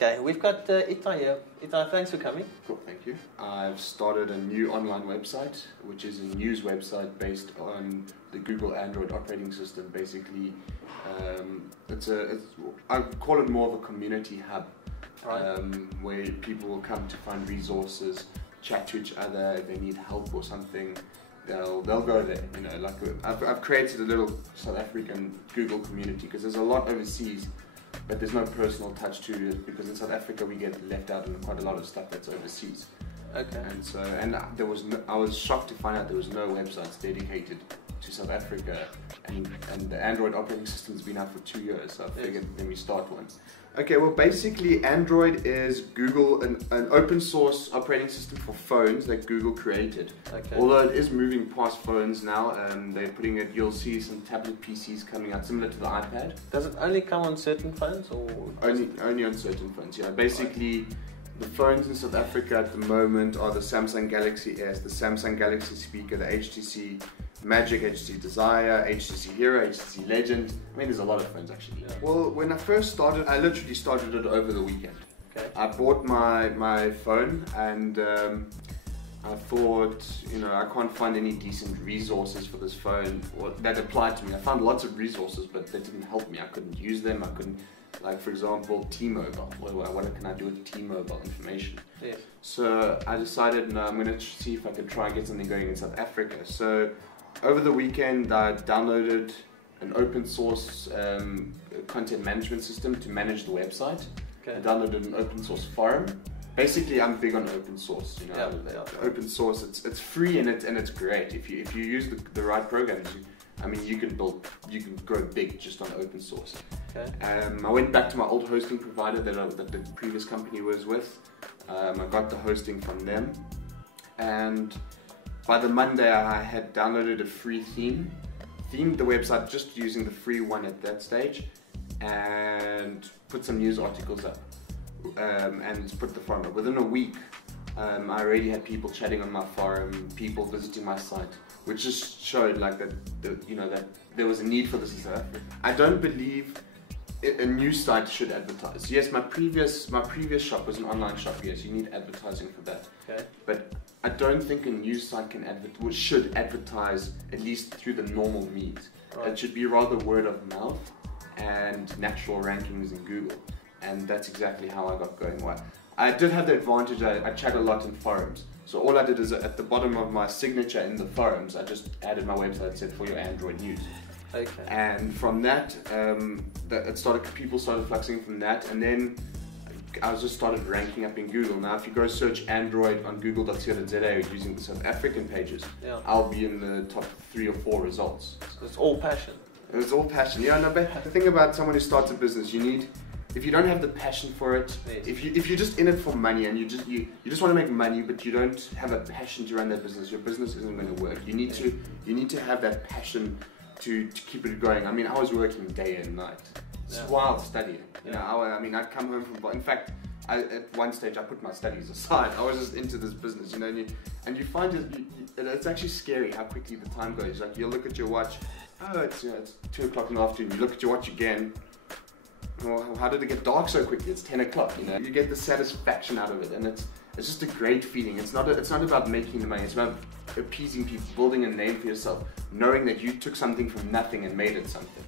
Okay, we've got Itai here. Itai, thanks for coming. Cool, thank you. I've started a new online website, which is a news website based on the Google Android operating system. Basically, I call it more of a community hub, right. where people will come to find resources, chat to each other. If they need help or something, they'll go there. You know, like I've created a little South African Google community because there's a lot overseas, but there's no personal touch to it because in South Africa we get left out on quite a lot of stuff that's overseas. Okay. And so, I was shocked to find out there was no websites dedicated to South Africa, and the Android operating system's been out for 2 years, so I figured let me start one. Okay, well basically Android is Google, an open source operating system for phones that Google created. Okay. Although it is moving past phones now, they're putting it, you'll see some tablet PCs coming out similar to the iPad. Does it only come on certain phones or? Only on certain phones, yeah. Basically, the phones in South Africa at the moment are the Samsung Galaxy S, the Samsung Galaxy Speaker, the HTC Magic, HTC Desire, HTC Hero, HTC Legend. I mean, there's a lot of phones actually. Yeah. Well, when I first started, I literally started it over the weekend. Okay. I bought my phone and I thought, you know, I can't find any decent resources for this phone that applied to me. I found lots of resources, but they didn't help me. I couldn't use them. I couldn't, like for example, T-Mobile. What can I do with T-Mobile information? Yes. So I decided, no, I'm going to see if I could try and get something going in South Africa. So over the weekend, I downloaded an open source content management system to manage the website. Okay. I downloaded an open source forum. Basically, I'm big on open source. You know, open source. It's free and it's great if you use the right programs. You can grow big just on open source. Okay. I went back to my old hosting provider that the previous company was with. I got the hosting from them, and by the Monday I had downloaded a free themed the website just using the free one at that stage, and put some news articles up, and put the forum up. Within a week, I already had people chatting on my forum, people visiting my site, which just showed like that there was a need for this in South Africa. I don't believe a news site should advertise. Yes, my previous shop was an online shop. Yes, you need advertising for that. Okay. But I don't think a news site should advertise, at least through the normal means. Right. It should be rather word of mouth and natural rankings in Google, and that's exactly how I got going. I did have the advantage. I chat a lot in forums. So all I did is at the bottom of my signature in the forums, I just added my website, said for your Android news. Okay. And from that, people started fluxing from that, and then I just started ranking up in Google. Now, if you go search Android on google.co.za using the South African pages, I'll be in the top 3 or 4 results. So it's all passion. It's all passion. Yeah, no, but the thing about someone who starts a business, if you don't have the passion for it, yes. if you're just in it for money and you just want to make money, but you don't have a passion to run that business, your business isn't going to work. You need to have that passion to keep it going. I mean, I was working day and night while studying. You know, I'd come home from. In fact, at one stage I put my studies aside. I was just into this business, you know. And you find it's actually scary how quickly the time goes. Like you'll look at your watch. Oh, it's 2 o'clock in the afternoon. You look at your watch again. Well, how did it get dark so quickly? It's 10 o'clock. You know, you get the satisfaction out of it, and it's just a great feeling. It's not about making the money. It's about appeasing people, building a name for yourself, knowing that you took something from nothing and made it something.